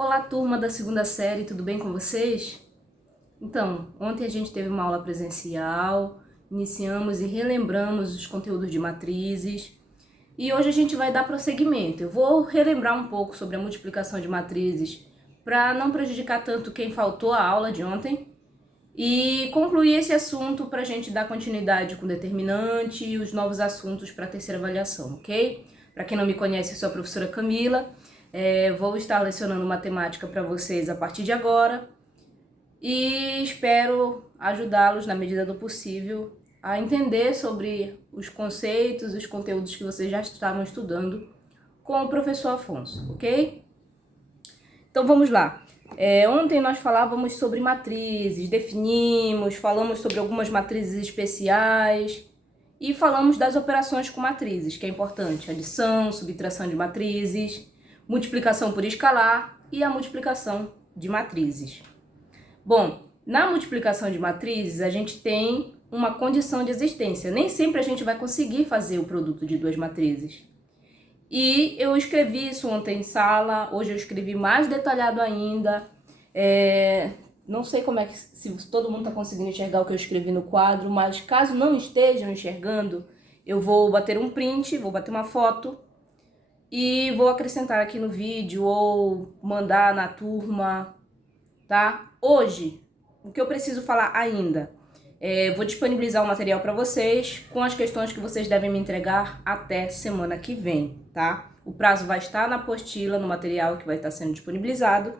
Olá, turma da segunda série, tudo bem com vocês? Então, ontem a gente teve uma aula presencial, iniciamos e relembramos os conteúdos de matrizes e hoje a gente vai dar prosseguimento. Eu vou relembrar um pouco sobre a multiplicação de matrizes para não prejudicar tanto quem faltou a aula de ontem e concluir esse assunto para a gente dar continuidade com o determinante e os novos assuntos para a terceira avaliação, ok? Para quem não me conhece, eu sou a professora Camila. Vou estar lecionando matemática para vocês a partir de agora e espero ajudá-los na medida do possível a entender sobre os conceitos, os conteúdos que vocês já estavam estudando com o professor Afonso, ok? Então vamos lá. Ontem nós falávamos sobre matrizes, falamos sobre algumas matrizes especiais e falamos das operações com matrizes, que é importante, adição, subtração de matrizes, multiplicação por escalar e a multiplicação de matrizes. Bom, na multiplicação de matrizes a gente tem uma condição de existência. Nem sempre a gente vai conseguir fazer o produto de duas matrizes. E eu escrevi isso ontem em sala, hoje eu escrevi mais detalhado ainda. Não sei se todo mundo está conseguindo enxergar o que eu escrevi no quadro, mas caso não estejam enxergando, eu vou bater um print, vou bater uma foto e vou acrescentar aqui no vídeo ou mandar na turma, tá? Hoje, o que eu preciso falar ainda? Vou disponibilizar o material para vocês com as questões que vocês devem me entregar até semana que vem, tá? O prazo vai estar na apostila, no material que vai estar sendo disponibilizado.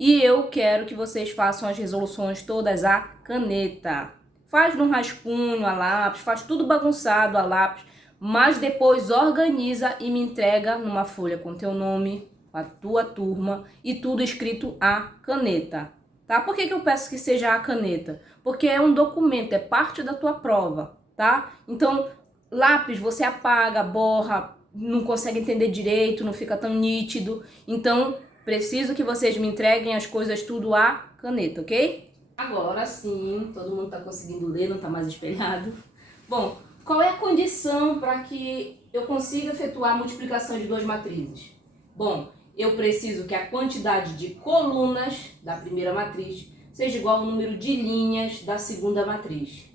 E eu quero que vocês façam as resoluções todas à caneta. Faz no rascunho, a lápis, faz tudo bagunçado a lápis, mas depois organiza e me entrega numa folha com teu nome, a tua turma e tudo escrito à caneta, tá? Por que eu peço que seja à caneta? Porque é um documento, é parte da tua prova, tá? Então, lápis você apaga, borra, não consegue entender direito, não fica tão nítido. Então, preciso que vocês me entreguem as coisas tudo à caneta, ok? Agora sim, todo mundo tá conseguindo ler, não tá mais espelhado. Bom, qual é a condição para que eu consiga efetuar a multiplicação de duas matrizes? Bom, eu preciso que a quantidade de colunas da primeira matriz seja igual ao número de linhas da segunda matriz.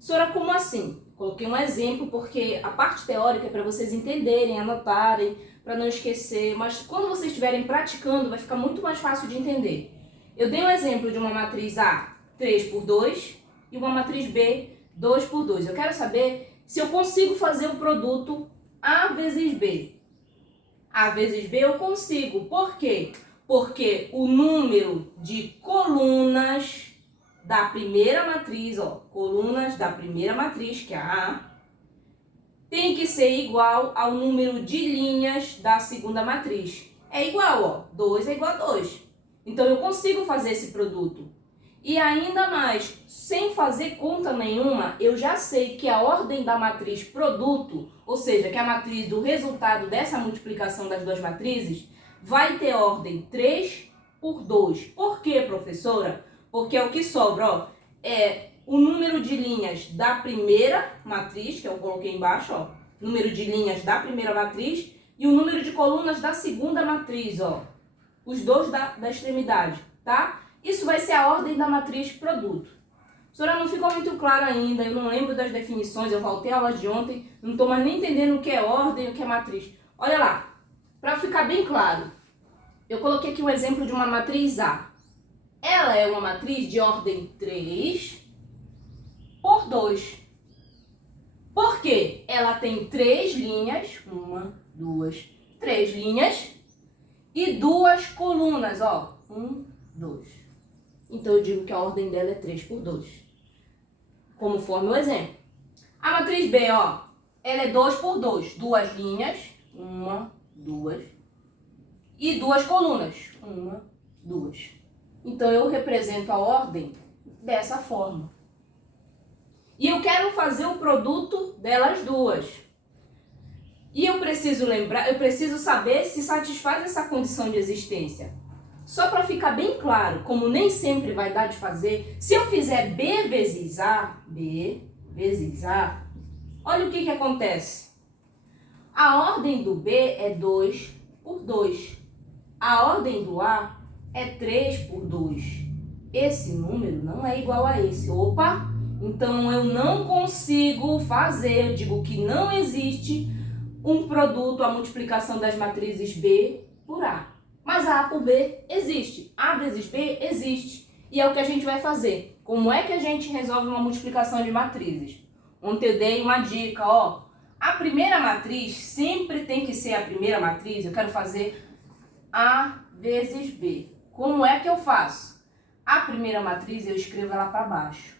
Senhora, como assim? Coloquei um exemplo porque a parte teórica é para vocês entenderem, anotarem, para não esquecer, mas quando vocês estiverem praticando vai ficar muito mais fácil de entender. Eu dei um exemplo de uma matriz A 3 por 2 e uma matriz B 2 por 2. Eu quero saber se eu consigo fazer o produto A vezes B. A vezes B eu consigo. Por quê? Porque o número de colunas da primeira matriz, colunas da primeira matriz, que é a A, tem que ser igual ao número de linhas da segunda matriz. É igual, 2 é igual a 2. Então eu consigo fazer esse produto. E ainda mais, sem fazer conta nenhuma, eu já sei que a ordem da matriz produto, ou seja, que a matriz do resultado dessa multiplicação das duas matrizes, vai ter ordem 3 por 2. Por quê, professora? Porque é o que sobra, é o número de linhas da primeira matriz, que eu coloquei embaixo, número de linhas da primeira matriz, e o número de colunas da segunda matriz, os dois da extremidade, tá? Isso vai ser a ordem da matriz produto. Senhora, não ficou muito claro ainda, eu não lembro das definições, eu voltei a aula de ontem, não estou mais nem entendendo o que é ordem, o que é matriz. Olha lá, para ficar bem claro, eu coloquei aqui um exemplo de uma matriz A. Ela é uma matriz de ordem 3 por 2. Por quê? Ela tem 3 linhas, 1, 2, 3 linhas e 2 colunas, 1, 2. Então eu digo que a ordem dela é 3 por 2. Conforme o exemplo. A matriz B, ela é 2 por 2. 2 linhas, 1, 2 e 2 colunas, 1, 2. Então eu represento a ordem dessa forma. E eu quero fazer o produto delas duas. E eu preciso saber se satisfaz essa condição de existência. Só para ficar bem claro, como nem sempre vai dar de fazer, se eu fizer B vezes A, olha o que acontece. A ordem do B é 2 por 2. a ordem do A é 3 por 2. Esse número não é igual a esse. Opa! Então, eu não consigo fazer, eu digo que não existe um produto, a multiplicação das matrizes B por A. Mas A por B existe. A vezes B existe. E é o que a gente vai fazer. Como é que a gente resolve uma multiplicação de matrizes? Ontem eu dei uma dica, ó. A primeira matriz sempre tem que ser a primeira matriz. Eu quero fazer A vezes B. Como é que eu faço? A primeira matriz eu escrevo ela para baixo.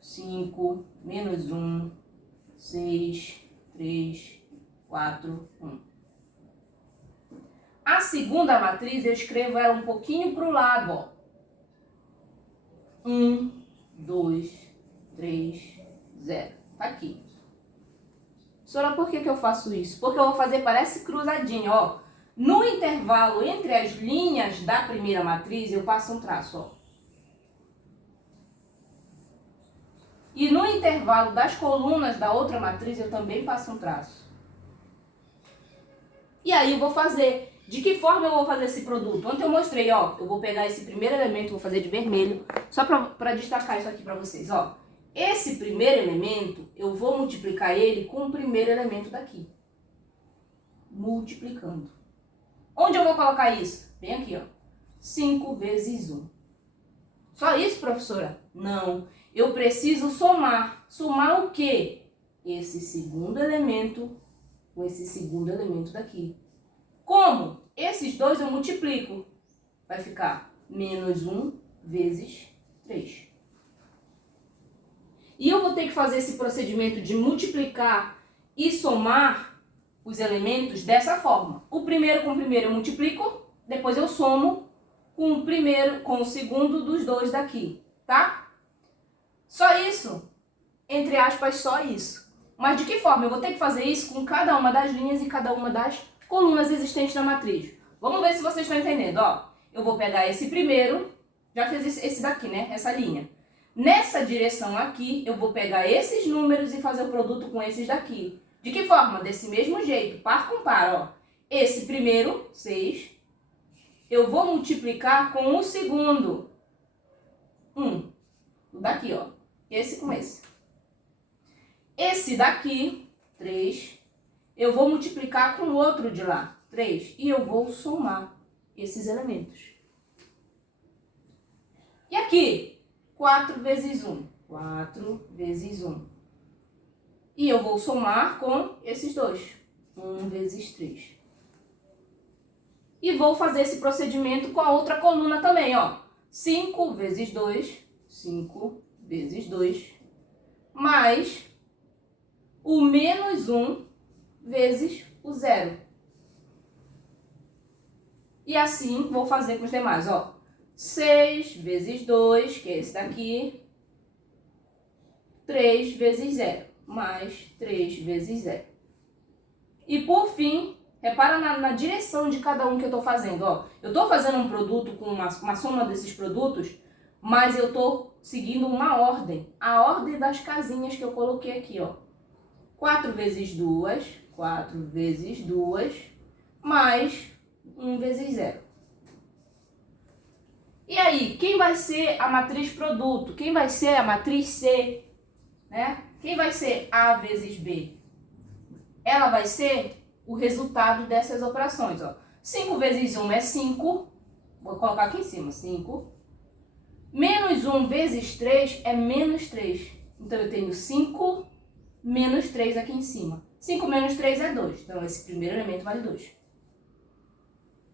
5, menos 1, 6, 3, 4, 1. A segunda matriz eu escrevo ela um pouquinho para o lado, ó. 1, 2, 3, 0. Tá aqui. Professora, por que eu faço isso? Porque eu vou fazer, parece cruzadinho, ó. No intervalo entre as linhas da primeira matriz, eu passo um traço, ó. E no intervalo das colunas da outra matriz, eu também passo um traço. E aí eu vou fazer. De que forma eu vou fazer esse produto? Ontem eu mostrei, ó. Eu vou pegar esse primeiro elemento, vou fazer de vermelho, só para destacar isso aqui para vocês, ó. Esse primeiro elemento, eu vou multiplicar ele com o primeiro elemento daqui. Multiplicando. Onde eu vou colocar isso? Bem aqui, ó. 5 vezes 1. Só isso, professora? Não. Eu preciso somar. Somar o quê? Esse segundo elemento com esse segundo elemento daqui. Como? Esses dois eu multiplico. Vai ficar menos 1 vezes 3. E eu vou ter que fazer esse procedimento de multiplicar e somar os elementos dessa forma. O primeiro com o primeiro eu multiplico, depois eu somo com o primeiro, com o segundo dos dois daqui, tá? Só isso, entre aspas, só isso. Mas de que forma? Eu vou ter que fazer isso com cada uma das linhas e cada uma das colunas existentes na matriz. Vamos ver se vocês estão entendendo, ó. Eu vou pegar esse primeiro, já fiz esse daqui, né? Essa linha. Nessa direção aqui, eu vou pegar esses números e fazer o produto com esses daqui. De que forma? Desse mesmo jeito, par com par, ó. Esse primeiro, 6, eu vou multiplicar com o segundo, 1. O daqui, ó. Esse com esse. Esse daqui, 3, eu vou multiplicar com o outro de lá, 3. E eu vou somar esses elementos. E aqui, 4 vezes 1. 4 vezes 1. E eu vou somar com esses dois. 1 vezes 3. E vou fazer esse procedimento com a outra coluna também, ó. 5 vezes 2. 5 vezes 2. Mais o menos 1 vezes o 0. E assim vou fazer com os demais, ó. 6 vezes 2, que é esse daqui. 3 vezes 0. Mais 3 vezes 0. E por fim, repara na direção de cada um que eu estou fazendo, ó. Eu estou fazendo um produto com uma soma desses produtos, mas eu estou seguindo uma ordem. A ordem das casinhas que eu coloquei aqui, ó. 4 vezes 2, 4 vezes 2, mais 1 vezes 0. E aí, quem vai ser a matriz produto? Quem vai ser a matriz C? Né? Quem vai ser A vezes B? Ela vai ser o resultado dessas operações, ó. 5 vezes 1 é 5. Vou colocar aqui em cima, 5. Menos 1 vezes 3 é menos 3. Então, eu tenho 5 menos 3 aqui em cima. 5 menos 3 é 2. Então, esse primeiro elemento vale 2.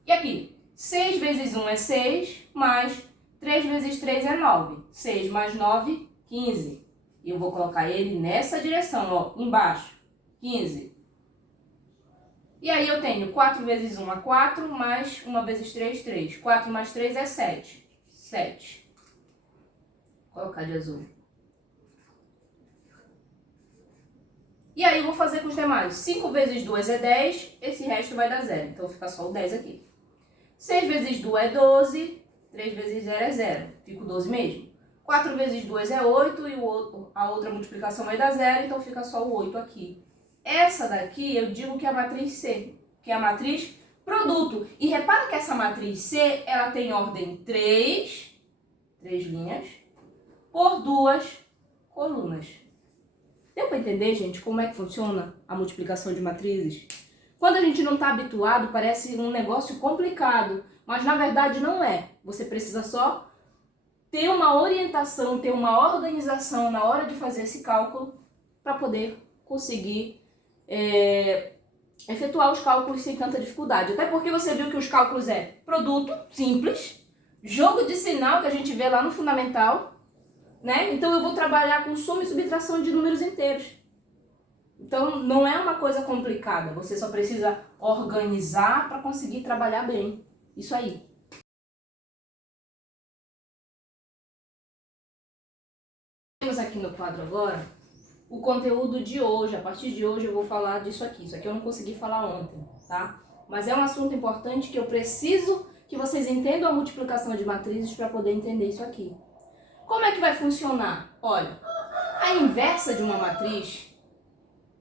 E aqui, 6 vezes 1 é 6, mais 3 vezes 3 é 9. 6 mais 9, 15. E eu vou colocar ele nessa direção, ó, embaixo. 15. E aí eu tenho 4 vezes 1 é 4, mais 1 vezes 3, 3. 4 mais 3 é 7. 7. Vou colocar de azul. E aí eu vou fazer com os demais. 5 vezes 2 é 10, esse resto vai dar 0. Então fica só o 10 aqui. 6 vezes 2 é 12, 3 vezes 0 é 0. Fica o 12 mesmo. 4 vezes 2 é 8 e a outra multiplicação vai dar 0, então fica só o 8 aqui. Essa daqui eu digo que é a matriz C, que é a matriz produto. E repara que essa matriz C, ela tem ordem 3 linhas, por 2 colunas. Deu para entender, gente, como é que funciona a multiplicação de matrizes? Quando a gente não está habituado, parece um negócio complicado, mas na verdade não é. Você precisa só ter uma orientação, ter uma organização na hora de fazer esse cálculo para poder conseguir efetuar os cálculos sem tanta dificuldade. Até porque você viu que os cálculos é produto, simples, jogo de sinal que a gente vê lá no fundamental, né? Então eu vou trabalhar com soma e subtração de números inteiros. Então não é uma coisa complicada, você só precisa organizar para conseguir trabalhar bem. Isso aí. Temos aqui no quadro agora o conteúdo de hoje. A partir de hoje eu vou falar disso aqui. Isso aqui eu não consegui falar ontem, tá? Mas é um assunto importante que eu preciso que vocês entendam a multiplicação de matrizes para poder entender isso aqui. Como é que vai funcionar? Olha, a inversa de uma matriz,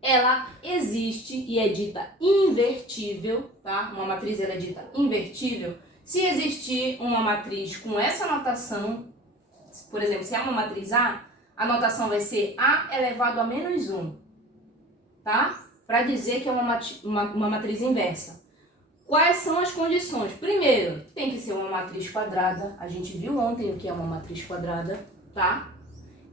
ela existe e é dita invertível, tá? Uma matriz ela é dita invertível se existir uma matriz com essa notação. Por exemplo, se é uma matriz a notação vai ser A elevado a menos 1, tá? Para dizer que é uma matriz inversa. Quais são as condições? Primeiro, tem que ser uma matriz quadrada. A gente viu ontem o que é uma matriz quadrada, tá?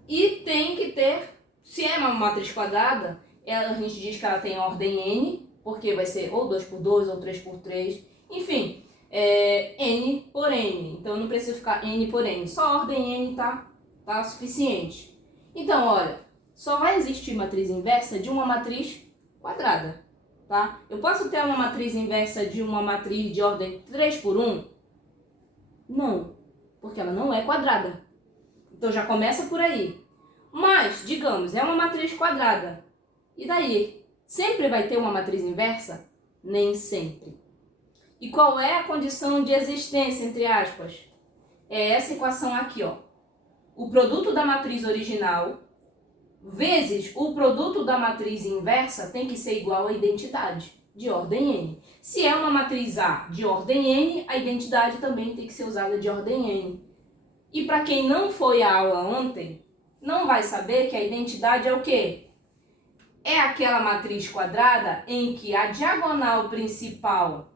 E tem que ter, se é uma matriz quadrada, a gente diz que ela tem ordem N, porque vai ser ou 2 por 2 ou 3 por 3, enfim, N por N. Então não precisa ficar N por N, só ordem N tá suficiente. Então, olha, só vai existir matriz inversa de uma matriz quadrada. Tá? Eu posso ter uma matriz inversa de uma matriz de ordem 3 por 1? Não, porque ela não é quadrada. Então já começa por aí. Mas, digamos, é uma matriz quadrada. E daí? Sempre vai ter uma matriz inversa? Nem sempre. E qual é a condição de existência, entre aspas? É essa equação aqui, ó. O produto da matriz original vezes o produto da matriz inversa tem que ser igual à identidade de ordem N. Se é uma matriz A de ordem N, a identidade também tem que ser usada de ordem N. E para quem não foi à aula ontem, não vai saber que a identidade é o quê? É aquela matriz quadrada em que a diagonal principal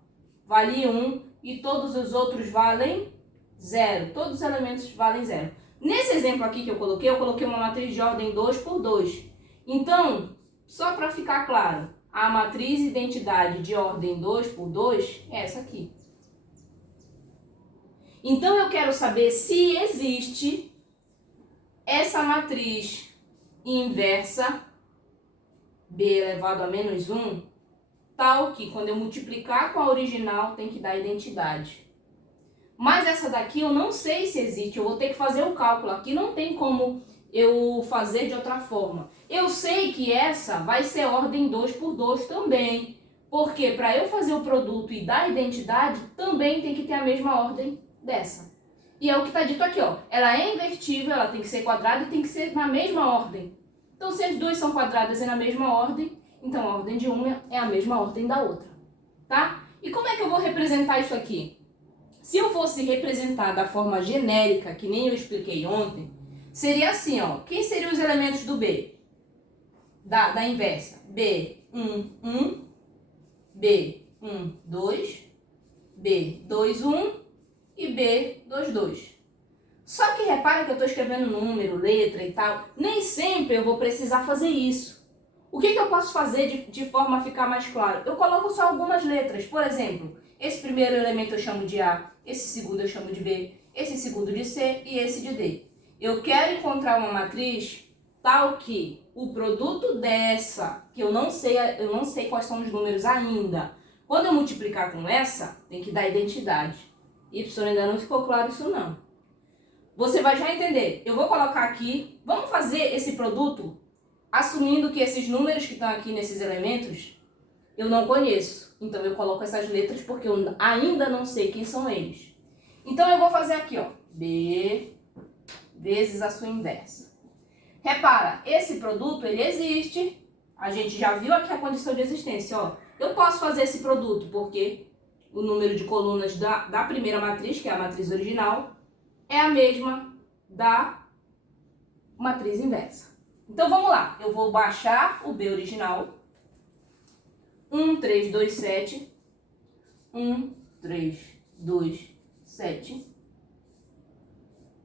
vale 1 e todos os outros valem 0. Todos os elementos valem 0. Nesse exemplo aqui que eu coloquei uma matriz de ordem 2 por 2. Então, só para ficar claro, a matriz identidade de ordem 2 por 2 é essa aqui. Então, eu quero saber se existe essa matriz inversa, B elevado a menos 1, tal que quando eu multiplicar com a original tem que dar identidade. Mas essa daqui eu não sei se existe, eu vou ter que fazer o cálculo. Aqui não tem como eu fazer de outra forma. Eu sei que essa vai ser ordem 2 por 2 também. Porque para eu fazer o produto e dar identidade, também tem que ter a mesma ordem dessa. E é o que está dito aqui, ó. Ela é invertível, ela tem que ser quadrada e tem que ser na mesma ordem. Então, se as duas são quadradas e na mesma ordem, então a ordem de uma é a mesma ordem da outra. Tá? E como é que eu vou representar isso aqui? Se eu fosse representar da forma genérica, que nem eu expliquei ontem, seria assim, ó. Quem seriam os elementos do B? Da inversa. B, 1, 1. B, 1, 2. B, 2, 1. E B, 2, 2. Só que repara que eu estou escrevendo número, letra e tal. Nem sempre eu vou precisar fazer isso. O que eu posso fazer de forma a ficar mais claro? Eu coloco só algumas letras. Por exemplo, esse primeiro elemento eu chamo de A, esse segundo eu chamo de B, esse segundo de C e esse de D. Eu quero encontrar uma matriz tal que o produto dessa, que eu não sei quais são os números ainda, quando eu multiplicar com essa, tem que dar identidade. Y ainda não ficou claro isso não. Você vai já entender. Eu vou colocar aqui, vamos fazer esse produto assumindo que esses números que estão aqui nesses elementos, eu não conheço. Então, eu coloco essas letras porque eu ainda não sei quem são eles. Então, eu vou fazer aqui, ó. B vezes a sua inversa. Repara, esse produto, ele existe. A gente já viu aqui a condição de existência, ó. Eu posso fazer esse produto porque o número de colunas da primeira matriz, que é a matriz original, é a mesma da matriz inversa. Então vamos lá, eu vou baixar o B original, 1, 3, 2, 7, 1, 3, 2, 7,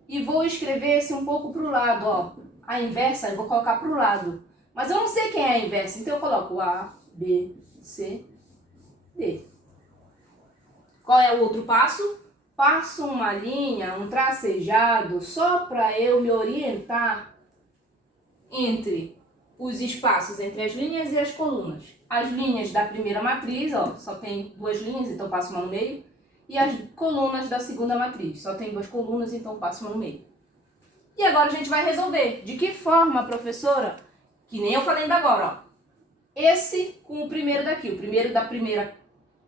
e vou escrever esse um pouco para o lado, ó, a inversa eu vou colocar para o lado, mas eu não sei quem é a inversa, então eu coloco A, B, C, D. Qual é o outro passo? Passo uma linha, um tracejado, só para eu me orientar entre os espaços entre as linhas e as colunas. As linhas da primeira matriz, ó, só tem duas linhas, então passo uma no meio. E as colunas da segunda matriz, só tem duas colunas, então passo uma no meio. E agora a gente vai resolver. De que forma, professora? Que nem eu falei ainda agora, ó. Esse com o primeiro daqui, o primeiro da primeira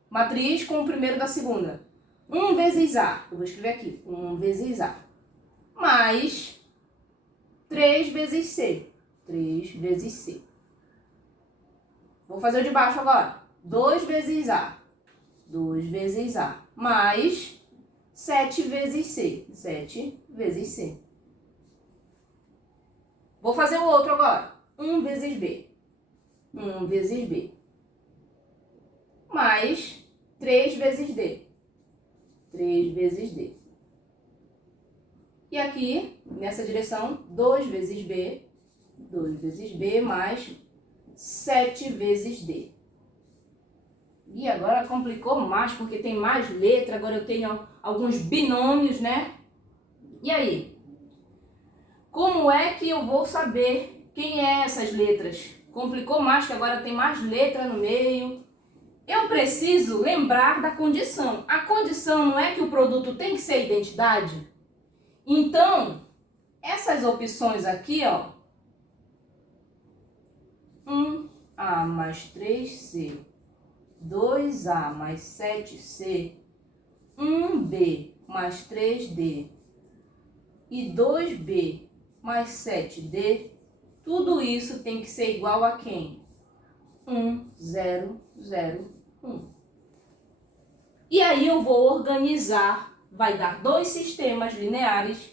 matriz com o primeiro da segunda. 1 vezes A, eu vou escrever aqui, 1 vezes A, mais 3 vezes C, 3 vezes C. Vou fazer o de baixo agora, 2 vezes A, 2 vezes A, mais 7 vezes C, 7 vezes C. Vou fazer o outro agora, 1 vezes B, 1 vezes B, mais 3 vezes D, 3 vezes D. E aqui, nessa direção, 2 vezes B, 2 vezes B, mais 7 vezes D. E agora complicou mais, porque tem mais letra, agora eu tenho alguns binômios, né? E aí? Como é que eu vou saber quem é essas letras? Complicou mais, que agora tem mais letra no meio. Eu preciso lembrar da condição. A condição não é que o produto tem que ser identidade? Então, essas opções aqui, ó, 1A mais 3C, 2A mais 7C, 1B mais 3D e 2B mais 7D, tudo isso tem que ser igual a quem? 1, 0, 0, 1. E aí eu vou organizar, vai dar dois sistemas lineares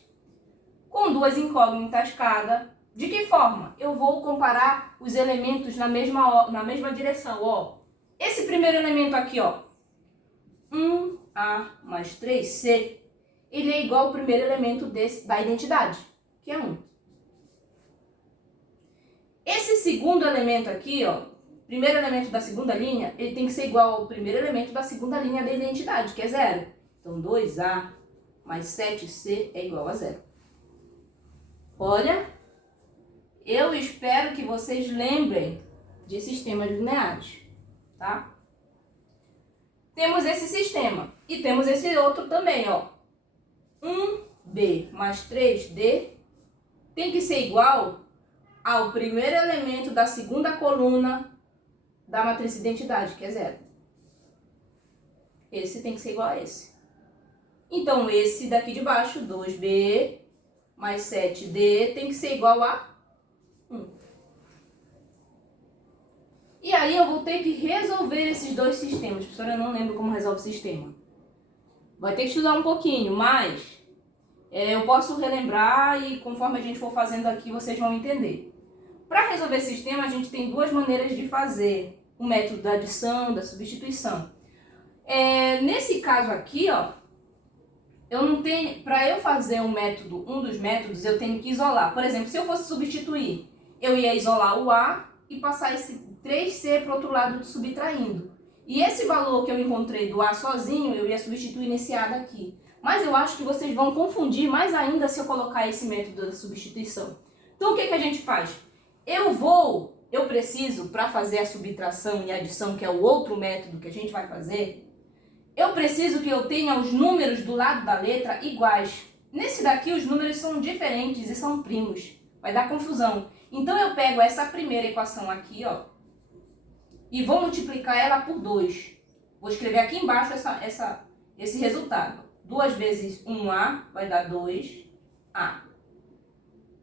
com duas incógnitas cada. De que forma? Eu vou comparar os elementos na mesma direção, ó. Esse primeiro elemento aqui, ó, 1A mais 3C, ele é igual ao primeiro elemento da identidade, que é 1. Esse segundo elemento aqui, ó, primeiro elemento da segunda linha, ele tem que ser igual ao primeiro elemento da segunda linha da identidade, que é 0. Então, 2A mais 7C é igual a 0. Olha, eu espero que vocês lembrem de sistemas lineares, tá? Temos esse sistema e temos esse outro também, ó. 1B mais 3D tem que ser igual ao primeiro elemento da segunda coluna da matriz identidade, que é 0. Esse tem que ser igual a esse. Então, esse daqui de baixo, 2B mais 7D, tem que ser igual a 1. E aí eu vou ter que resolver esses dois sistemas. Professora, eu não lembro como resolve o sistema. Vai ter que estudar um pouquinho, mas eu posso relembrar e conforme a gente for fazendo aqui, vocês vão entender. Para resolver esse sistema, a gente tem duas maneiras de fazer. O método da adição, da substituição. Nesse caso aqui, ó, eu não tenho, para eu fazer um dos métodos, eu tenho que isolar. Por exemplo, se eu fosse substituir, eu ia isolar o A e passar esse 3C para o outro lado subtraindo. E esse valor que eu encontrei do A sozinho, eu ia substituir nesse A daqui. Mas eu acho que vocês vão confundir mais ainda se eu colocar esse método da substituição. Então, o que a gente faz? Eu preciso, para fazer a subtração e a adição, que é o outro método que a gente vai fazer, eu preciso que eu tenha os números do lado da letra iguais. Nesse daqui, os números são diferentes e são primos. Vai dar confusão. Então, eu pego essa primeira equação aqui, ó, e vou multiplicar ela por 2. Vou escrever aqui embaixo esse resultado. 2 vezes 1A vai dar 2A.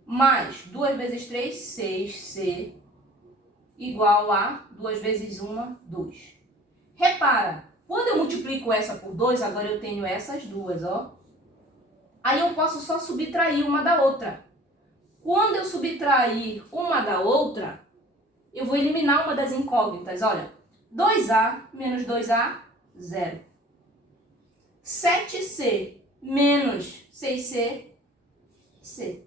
Mais 2 vezes 3, 6C, igual a 2 vezes 1, 2. Repara Quando eu multiplico essa por 2, agora eu tenho essas duas, ó. Aí eu posso só subtrair uma da outra. Quando eu subtrair uma da outra, eu vou eliminar uma das incógnitas. Olha, 2A menos 2A, 0. 7C menos 6C, C.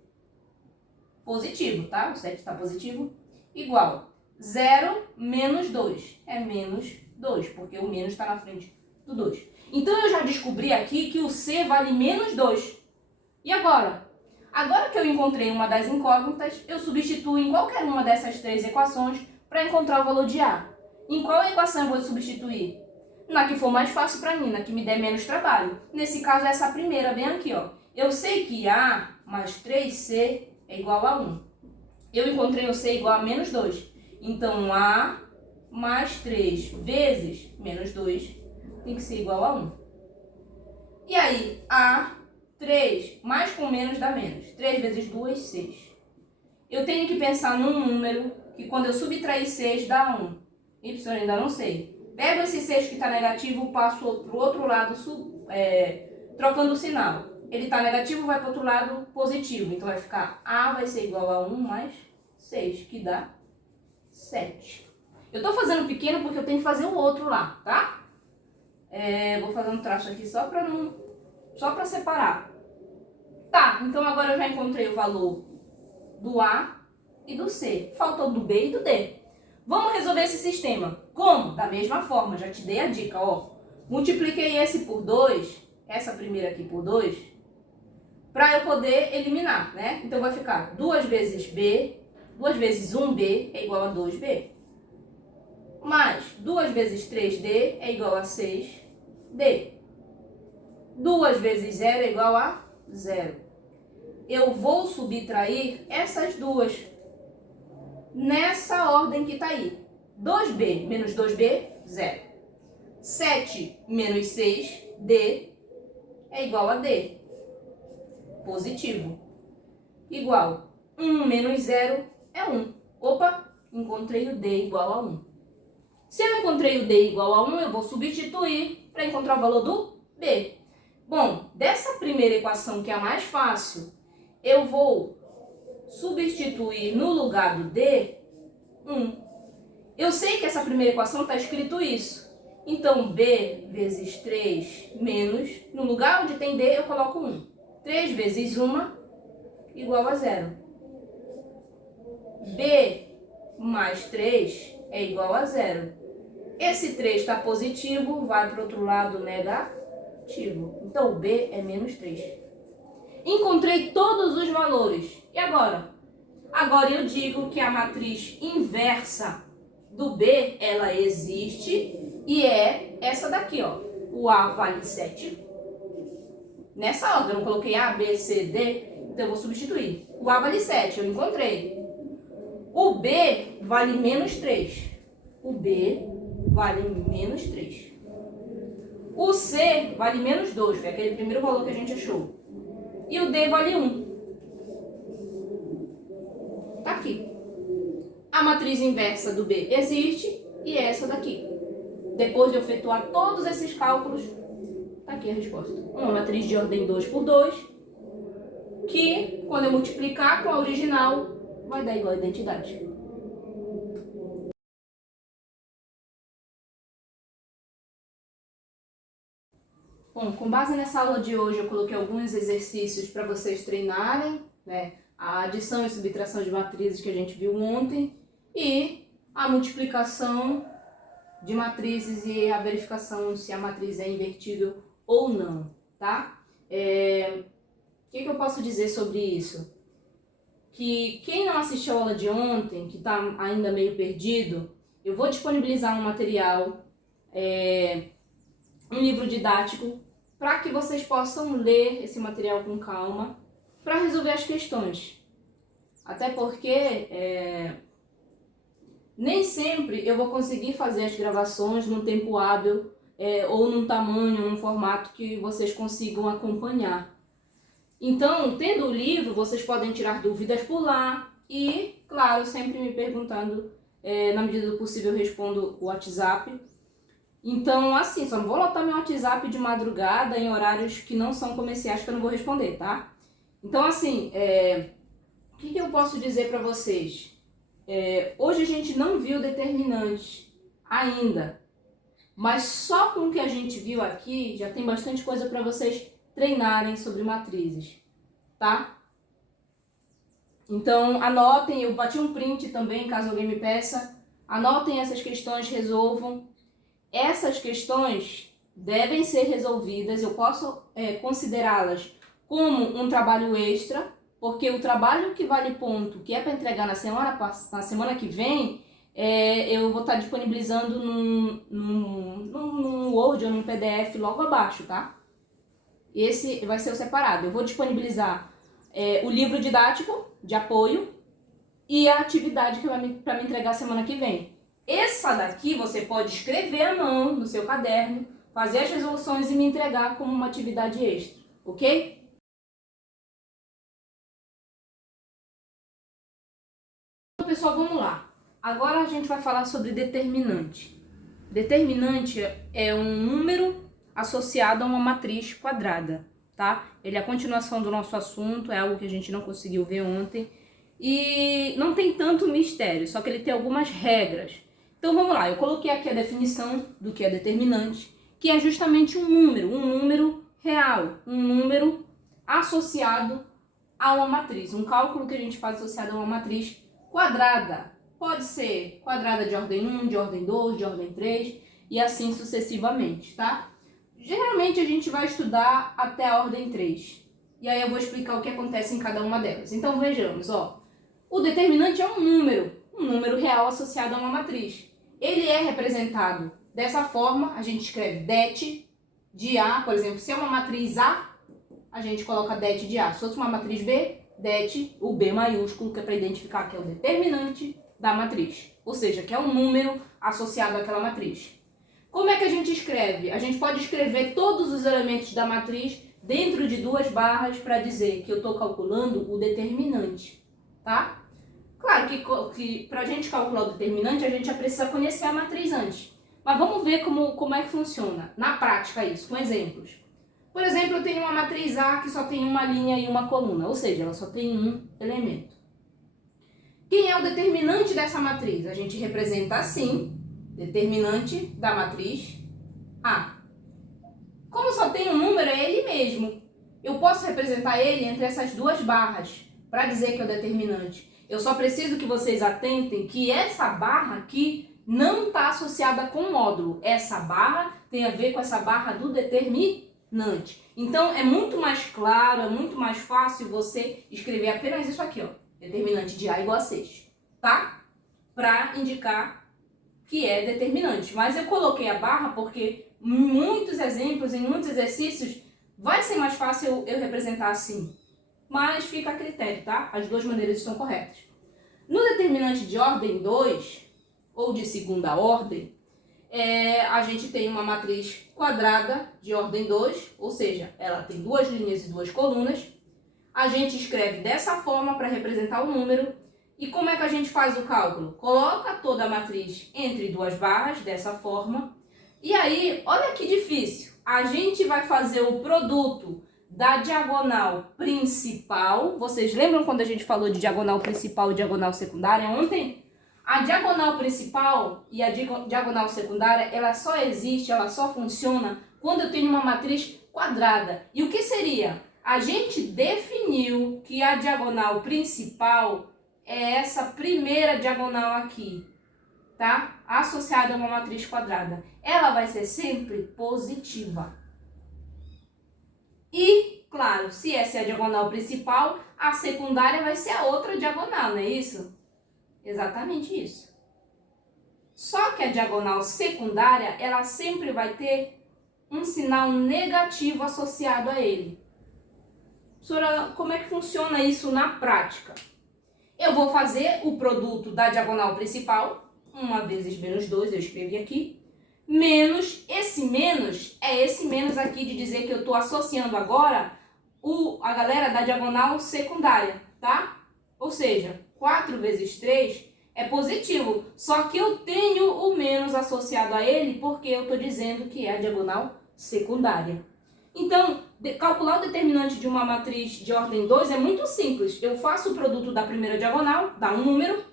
Positivo, tá? O 7 está positivo. Igual 0 menos 2. É menos 2, porque o menos está na frente do 2. Então, eu já descobri aqui que o C vale menos 2. E agora? Agora que eu encontrei uma das incógnitas, eu substituo em qualquer uma dessas três equações para encontrar o valor de A. Em qual equação eu vou substituir? Na que for mais fácil para mim, na que me der menos trabalho. Nesse caso, é essa primeira, bem aqui, ó. Eu sei que A mais 3C é igual a 1. Eu encontrei o C igual a menos 2. Então, A mais 3 vezes menos 2 tem que ser igual a 1. E aí, A, 3 mais com menos dá menos. 3 vezes 2, 6. Eu tenho que pensar num número que quando eu subtrair 6 dá 1. Y eu ainda não sei. Pego esse 6 que está negativo, passo para o outro lado, trocando o sinal. Ele está negativo, vai para o outro lado positivo. Então vai ficar A vai ser igual a 1 mais 6, que dá 7. Eu estou fazendo pequeno porque eu tenho que fazer o outro lá, tá? Vou fazer um traço aqui só para separar. Tá, então agora eu já encontrei o valor do A e do C. Faltou do B e do D. Vamos resolver esse sistema. Como? Da mesma forma, já te dei a dica, ó. Multipliquei esse por 2, essa primeira aqui por 2, para eu poder eliminar, né? Então vai ficar 2 vezes B, 2 vezes 1B é igual a 2B. Mais 2 vezes 3D é igual a 6D. 2 vezes 0 é igual a 0. Eu vou subtrair essas duas nessa ordem que está aí. 2B menos 2B, 0. 7 menos 6D é igual a D. Positivo. Igual 1 menos 0 é 1. Opa, encontrei o D igual a 1. Se eu encontrei o D igual a 1, eu vou substituir para encontrar o valor do B. Bom, dessa primeira equação, que é a mais fácil, eu vou substituir no lugar do D, 1. Eu sei que essa primeira equação está escrito isso. Então, B vezes 3 menos, no lugar onde tem D, eu coloco 1. 3 vezes 1 igual a 0. B mais 3 é igual a 0. Esse 3 está positivo, vai para o outro lado negativo. Então, o B é menos 3. Encontrei todos os valores. E agora? Agora eu digo que a matriz inversa do B, ela existe e é essa daqui, ó. O A vale 7. Nessa ordem, eu não coloquei A, B, C, D, então eu vou substituir. O A vale 7, eu encontrei. O B vale menos 3. O B vale menos 3. O C vale menos 2, foi aquele primeiro valor que a gente achou. E o D vale 1. Tá aqui. A matriz inversa do B existe e é essa daqui. Depois de eu efetuar todos esses cálculos, tá aqui a resposta. Uma matriz de ordem 2 por 2, que quando eu multiplicar com a original, vai dar igual a identidade. Bom, com base nessa aula de hoje, eu coloquei alguns exercícios para vocês treinarem, né? A adição e subtração de matrizes que a gente viu ontem e a multiplicação de matrizes e a verificação se a matriz é invertível ou não, tá? O que eu posso dizer sobre isso? Que quem não assistiu a aula de ontem, que está ainda meio perdido, eu vou disponibilizar um material, um livro didático, para que vocês possam ler esse material com calma, para resolver as questões. Até porque nem sempre eu vou conseguir fazer as gravações num tempo hábil, ou num tamanho, num formato que vocês consigam acompanhar. Então, tendo o livro, vocês podem tirar dúvidas por lá e, claro, sempre me perguntando, na medida do possível eu respondo o WhatsApp. Então, assim, só não vou lotar meu WhatsApp de madrugada em horários que não são comerciais que eu não vou responder, tá? Então, assim, o que eu posso dizer para vocês? Hoje a gente não viu determinante ainda, mas só com o que a gente viu aqui já tem bastante coisa para vocês treinarem sobre matrizes, tá? Então, anotem, eu bati um print também, caso alguém me peça. Anotem essas questões, resolvam. Essas questões devem ser resolvidas, eu posso considerá-las como um trabalho extra, porque o trabalho que vale ponto, que é para entregar na semana que vem, eu vou estar disponibilizando num Word ou num PDF logo abaixo, tá? Esse vai ser o separado. Eu vou disponibilizar o livro didático de apoio e a atividade que vai para me entregar semana que vem. Essa daqui você pode escrever à mão no seu caderno, fazer as resoluções e me entregar como uma atividade extra, ok? Então, pessoal, vamos lá. Agora a gente vai falar sobre determinante. Determinante é um número associado a uma matriz quadrada, tá? Ele é a continuação do nosso assunto, é algo que a gente não conseguiu ver ontem. E não tem tanto mistério, só que ele tem algumas regras. Então vamos lá, eu coloquei aqui a definição do que é determinante, que é justamente um número real, um número associado a uma matriz, um cálculo que a gente faz associado a uma matriz quadrada. Pode ser quadrada de ordem 1, de ordem 2, de ordem 3 e assim sucessivamente, tá? Geralmente a gente vai estudar até a ordem 3. E aí eu vou explicar o que acontece em cada uma delas. Então vejamos, ó. O determinante é um número real associado a uma matriz. Ele é representado dessa forma, a gente escreve det de A, por exemplo, se é uma matriz A, a gente coloca det de A. Se fosse uma matriz B, det, o B maiúsculo, que é para identificar que é o determinante da matriz. Ou seja, que é um número associado àquela matriz. Como é que a gente escreve? A gente pode escrever todos os elementos da matriz dentro de duas barras para dizer que eu estou calculando o determinante, tá? Claro que para a gente calcular o determinante, a gente já precisa conhecer a matriz antes. Mas vamos ver como é que funciona na prática isso, com exemplos. Por exemplo, eu tenho uma matriz A que só tem uma linha e uma coluna, ou seja, ela só tem um elemento. Quem é o determinante dessa matriz? A gente representa assim, determinante da matriz A. Como só tem um número, é ele mesmo. Eu posso representar ele entre essas duas barras para dizer que é o determinante. Eu só preciso que vocês atentem que essa barra aqui não está associada com módulo. Essa barra tem a ver com essa barra do determinante. Então, é muito mais claro, é muito mais fácil você escrever apenas isso aqui, ó. Determinante de A igual a 6, tá? Para indicar que é determinante. Mas eu coloquei a barra porque em muitos exemplos, em muitos exercícios, vai ser mais fácil eu representar assim. Mas fica a critério, tá? As duas maneiras estão corretas. No determinante de ordem 2, ou de segunda ordem, a gente tem uma matriz quadrada de ordem 2, ou seja, ela tem duas linhas e duas colunas. A gente escreve dessa forma para representar o número. E como é que a gente faz o cálculo? Coloca toda a matriz entre duas barras, dessa forma. E aí, olha que difícil. A gente vai fazer o produto da diagonal principal. Vocês lembram quando a gente falou de diagonal principal e diagonal secundária ontem? A diagonal principal e a diagonal secundária, ela só existe, ela só funciona quando eu tenho uma matriz quadrada. E o que seria? A gente definiu que a diagonal principal é essa primeira diagonal aqui, tá? Associada a uma matriz quadrada. Ela vai ser sempre positiva. E, claro, se essa é a diagonal principal, a secundária vai ser a outra diagonal, não é isso? Exatamente isso. Só que a diagonal secundária, ela sempre vai ter um sinal negativo associado a ele. Professora, como é que funciona isso na prática? Eu vou fazer o produto da diagonal principal, 1 vezes menos 2, eu escrevi aqui, menos esse menos, é esse menos aqui de dizer que eu estou associando agora a galera da diagonal secundária, tá? Ou seja, 4 vezes 3 é positivo. Só que eu tenho o menos associado a ele porque eu estou dizendo que é a diagonal secundária. Então, calcular o determinante de uma matriz de ordem 2 é muito simples. Eu faço o produto da primeira diagonal, dá um número,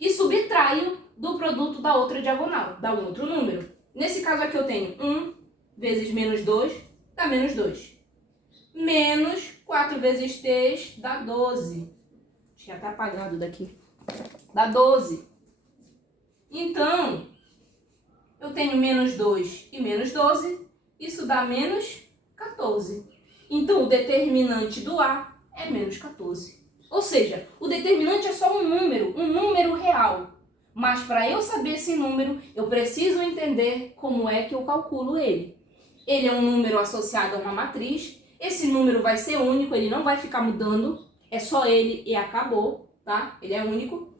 e subtraio do produto da outra diagonal, dá um outro número. Nesse caso aqui eu tenho 1 vezes menos 2, dá menos 2. Menos 4 vezes 3 dá 12. Tinha até apagado daqui. Dá 12. Então, eu tenho menos 2 e menos 12. Isso dá menos 14. Então, o determinante do A é menos 14. Ou seja, o determinante é só um número real. Mas para eu saber esse número, eu preciso entender como é que eu calculo ele. Ele é um número associado a uma matriz. Esse número vai ser único, ele não vai ficar mudando. É só ele e acabou, tá? Ele é único.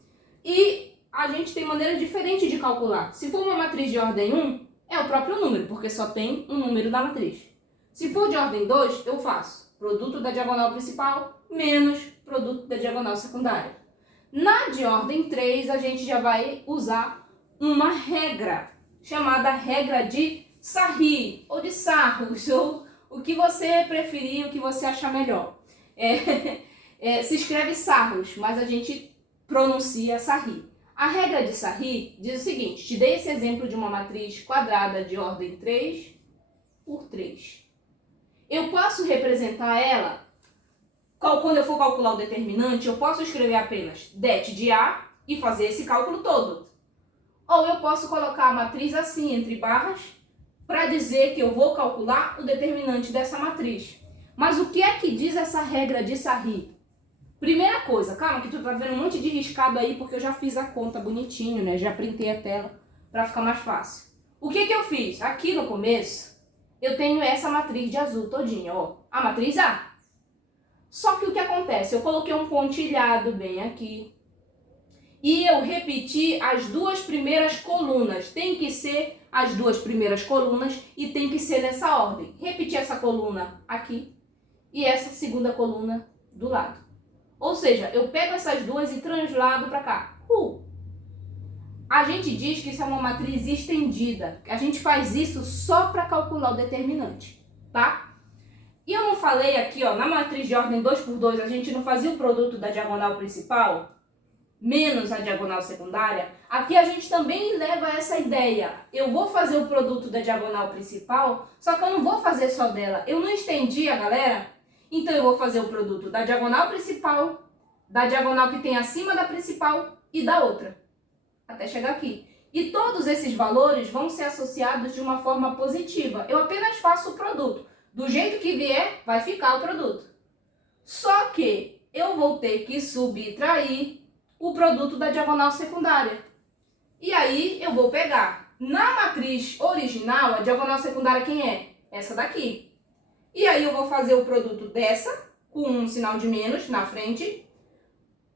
E a gente tem maneira diferente de calcular. Se for uma matriz de ordem 1, é o próprio número, porque só tem um número na matriz. Se for de ordem 2, eu faço produto da diagonal principal menos produto da diagonal secundária. Na de ordem 3, a gente já vai usar uma regra, chamada regra de Sarri, ou de Sarrus, ou o que você preferir, o que você achar melhor. Se escreve Sarrus, mas a gente pronuncia Sarri. A regra de Sarri diz o seguinte: te dei esse exemplo de uma matriz quadrada de ordem 3 por 3. Eu posso representar ela, quando eu for calcular o determinante, eu posso escrever apenas det de A e fazer esse cálculo todo. Ou eu posso colocar a matriz assim, entre barras, para dizer que eu vou calcular o determinante dessa matriz. Mas o que é que diz essa regra de Sarri? Primeira coisa, calma que tu tá vendo um monte de riscado aí porque eu já fiz a conta bonitinho, né? Já printei a tela para ficar mais fácil. O que que eu fiz? Aqui no começo, eu tenho essa matriz de azul todinha, ó. A matriz A. Só que o que acontece? Eu coloquei um pontilhado bem aqui. E eu repeti as duas primeiras colunas. Tem que ser as duas primeiras colunas e tem que ser nessa ordem. Repeti essa coluna aqui e essa segunda coluna do lado. Ou seja, eu pego essas duas e translado para cá. A gente diz que isso é uma matriz estendida. A gente faz isso só para calcular o determinante, tá? E eu não falei aqui, ó, na matriz de ordem 2 por 2, a gente não fazia o produto da diagonal principal menos a diagonal secundária? Aqui a gente também leva essa ideia. Eu vou fazer o produto da diagonal principal, só que eu não vou fazer só dela. Eu não estendi a galera, então eu vou fazer o produto da diagonal principal, da diagonal que tem acima da principal e da outra, até chegar aqui. E todos esses valores vão ser associados de uma forma positiva. Eu apenas faço o produto. Do jeito que vier, vai ficar o produto. Só que eu vou ter que subtrair o produto da diagonal secundária. E aí eu vou pegar, na matriz original, a diagonal secundária quem é? Essa daqui. E aí eu vou fazer o produto dessa, com um sinal de menos na frente.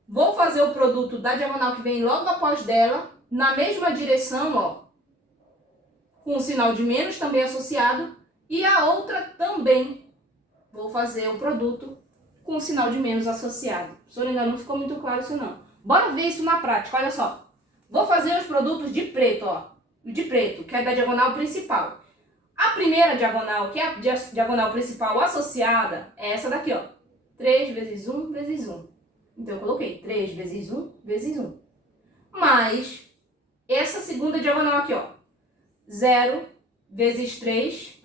Vou fazer o produto da diagonal que vem logo após dela, na mesma direção, ó, com um sinal de menos também associado. E a outra também vou fazer o produto com um sinal de menos associado. Professor, ainda não ficou muito claro isso não. Bora ver isso na prática, olha só. Vou fazer os produtos de preto, ó. De preto, que é da diagonal principal. A primeira diagonal, que é a diagonal principal associada, é essa daqui, ó. 3 vezes 1 vezes 1. Então eu coloquei 3 vezes 1 vezes 1. Mais essa segunda diagonal aqui, ó. 0 vezes 3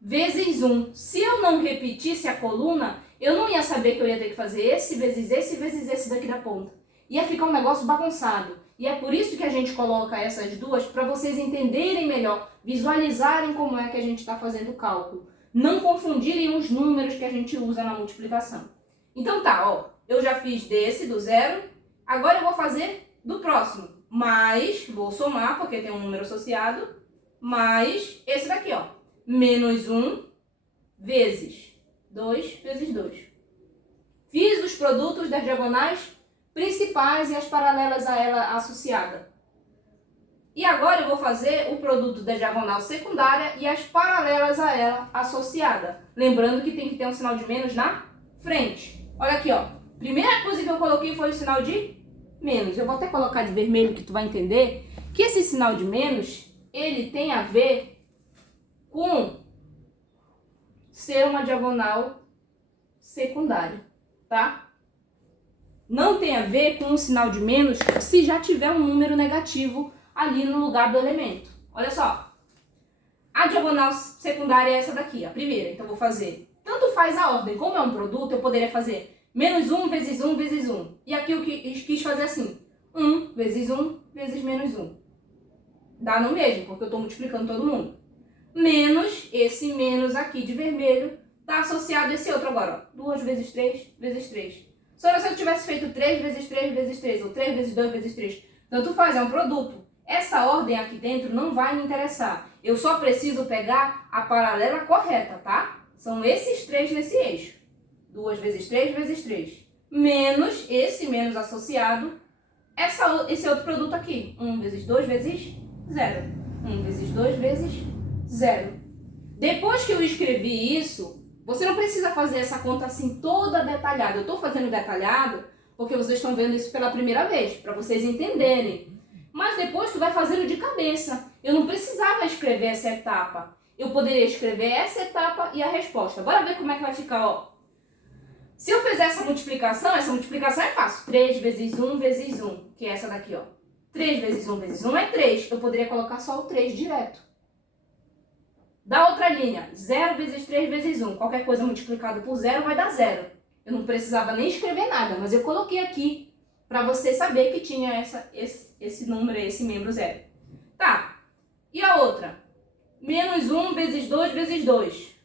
vezes 1. Se eu não repetisse a coluna, eu não ia saber que eu ia ter que fazer esse vezes esse daqui da ponta. Ia ficar um negócio bagunçado. E é por isso que a gente coloca essas duas, para vocês entenderem melhor, visualizarem como é que a gente está fazendo o cálculo. Não confundirem os números que a gente usa na multiplicação. Então tá, ó, eu já fiz desse, do 0, agora eu vou fazer do próximo. Mais, vou somar, porque tem um número associado, mais esse daqui, ó. Menos 1 vezes 2 vezes 2. Fiz os produtos das diagonais principais e as paralelas a ela associada. E agora eu vou fazer o produto da diagonal secundária e as paralelas a ela associada. Lembrando que tem que ter um sinal de menos na frente. Olha aqui, ó. Primeira coisa que eu coloquei foi o sinal de menos. Eu vou até colocar de vermelho que tu vai entender que esse sinal de menos, ele tem a ver com ser uma diagonal secundária, tá? Não tem a ver com o sinal de menos se já tiver um número negativo ali no lugar do elemento. Olha só, a diagonal secundária é essa daqui, a primeira. Então, eu vou fazer, tanto faz a ordem, como é um produto, eu poderia fazer menos 1 vezes 1 vezes 1. E aqui eu quis fazer assim, 1 vezes 1 vezes menos 1. Dá no mesmo, porque eu estou multiplicando todo mundo. Menos, esse menos aqui de vermelho, está associado a esse outro agora, ó. 2 vezes 3 vezes 3. Só se eu tivesse feito 3 vezes 3 vezes 3, ou 3 vezes 2 vezes 3. Tanto faz, é um produto. Essa ordem aqui dentro não vai me interessar. Eu só preciso pegar a paralela correta, tá? São esses 3 nesse eixo. 2 vezes 3 vezes 3. Menos, esse menos associado, esse outro produto aqui. 1 vezes 2 vezes 0. 1 vezes 2 vezes 0. Depois que eu escrevi isso, você não precisa fazer essa conta assim toda detalhada. Eu estou fazendo detalhado porque vocês estão vendo isso pela primeira vez, para vocês entenderem. Mas depois tu vai fazendo de cabeça. Eu não precisava escrever essa etapa. Eu poderia escrever essa etapa e a resposta. Bora ver como é que vai ficar, ó. Se eu fizer essa multiplicação é fácil. 3 vezes 1 vezes 1, que é essa daqui, ó. 3 vezes 1 vezes 1 é 3. Eu poderia colocar só o 3 direto. Da outra linha, 0 vezes 3 vezes 1. Qualquer coisa multiplicada por 0 vai dar 0. Eu não precisava nem escrever nada, mas eu coloquei aqui para você saber que tinha esse número, esse membro 0. Tá. E a outra? Menos 1 vezes 2 vezes 2.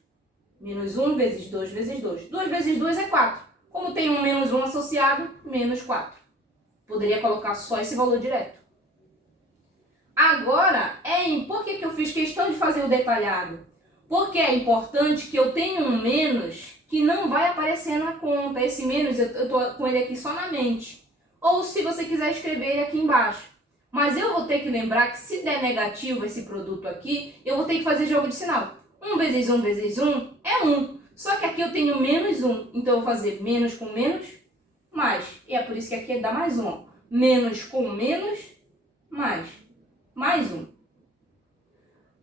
Menos 1 vezes 2 vezes 2. 2 vezes 2 é 4. Como tem um menos 1 associado, menos 4. Poderia colocar só esse valor direto. Agora, por que eu fiz questão de fazer o detalhado? Porque é importante que eu tenha um menos que não vai aparecer na conta. Esse menos, eu estou com ele aqui só na mente. Ou se você quiser escrever ele aqui embaixo. Mas eu vou ter que lembrar que se der negativo esse produto aqui, eu vou ter que fazer jogo de sinal. 1 vezes 1 vezes 1 é 1. Só que aqui eu tenho menos 1. Então eu vou fazer menos com menos, mais. E é por isso que aqui dá mais 1. Ó. Menos com menos, mais 1.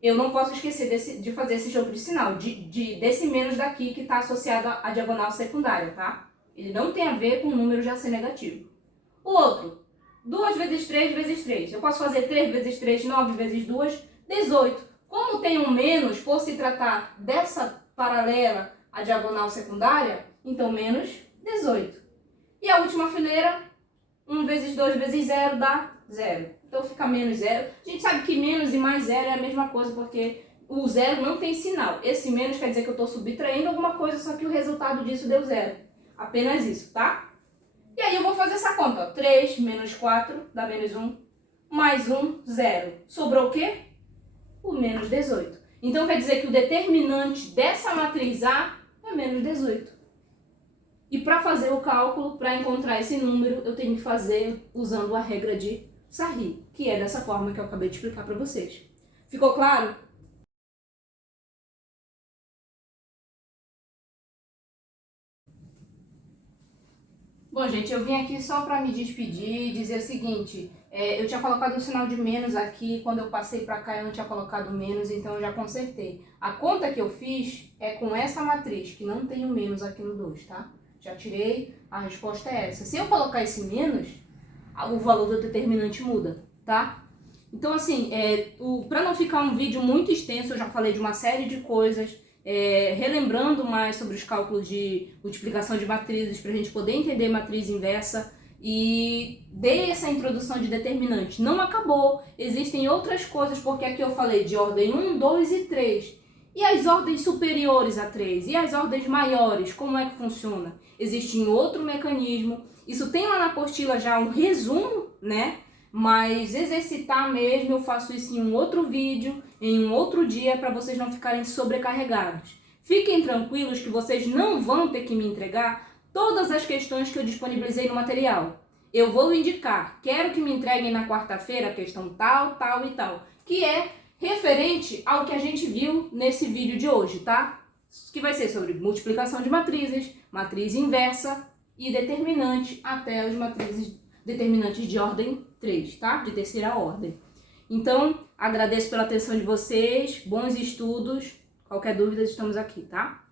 Eu não posso esquecer de fazer esse jogo de sinal, desse menos daqui que está associado à diagonal secundária, tá? Ele não tem a ver com o número já ser negativo. O outro, 2 vezes 3 vezes 3. Eu posso fazer 3 vezes 3, 9 vezes 2, 18. Como tem um menos, por se tratar dessa paralela à diagonal secundária, então menos 18. E a última fileira, 1 vezes 2 vezes 0 dá 0. Então fica menos 0. A gente sabe que menos e mais 0 é a mesma coisa, porque o 0 não tem sinal. Esse menos quer dizer que eu estou subtraindo alguma coisa, só que o resultado disso deu 0. Apenas isso, tá? E aí eu vou fazer essa conta. Ó. 3 menos 4 dá menos 1. Mais 1, 0. Sobrou o quê? O menos 18. Então quer dizer que o determinante dessa matriz A é menos 18. E para fazer o cálculo, para encontrar esse número, eu tenho que fazer usando a regra de Sarri, que é dessa forma que eu acabei de explicar para vocês. Ficou claro? Bom, gente, eu vim aqui só para me despedir e dizer o seguinte, eu tinha colocado o sinal de menos aqui, quando eu passei para cá eu não tinha colocado menos, então eu já consertei. A conta que eu fiz é com essa matriz, que não tem o menos aqui no 2, tá? Já tirei, a resposta é essa. Se eu colocar esse menos, o valor do determinante muda, tá? Então, assim, para não ficar um vídeo muito extenso, eu já falei de uma série de coisas, relembrando mais sobre os cálculos de multiplicação de matrizes, para a gente poder entender matriz inversa, e dei essa introdução de determinante. Não acabou, existem outras coisas, porque aqui eu falei de ordem 1, 2 e 3. E as ordens superiores a 3? E as ordens maiores? Como é que funciona? Existe um outro mecanismo. Isso tem lá na apostila já um resumo, né? Mas exercitar mesmo, eu faço isso em um outro vídeo, em um outro dia, para vocês não ficarem sobrecarregados. Fiquem tranquilos que vocês não vão ter que me entregar todas as questões que eu disponibilizei no material. Eu vou indicar, quero que me entreguem na quarta-feira a questão tal, tal e tal, que é referente ao que a gente viu nesse vídeo de hoje, tá? Que vai ser sobre multiplicação de matrizes, matriz inversa e determinante até as matrizes determinantes de ordem 3, tá? De terceira ordem. Então, agradeço pela atenção de vocês, bons estudos. Qualquer dúvida, estamos aqui, tá?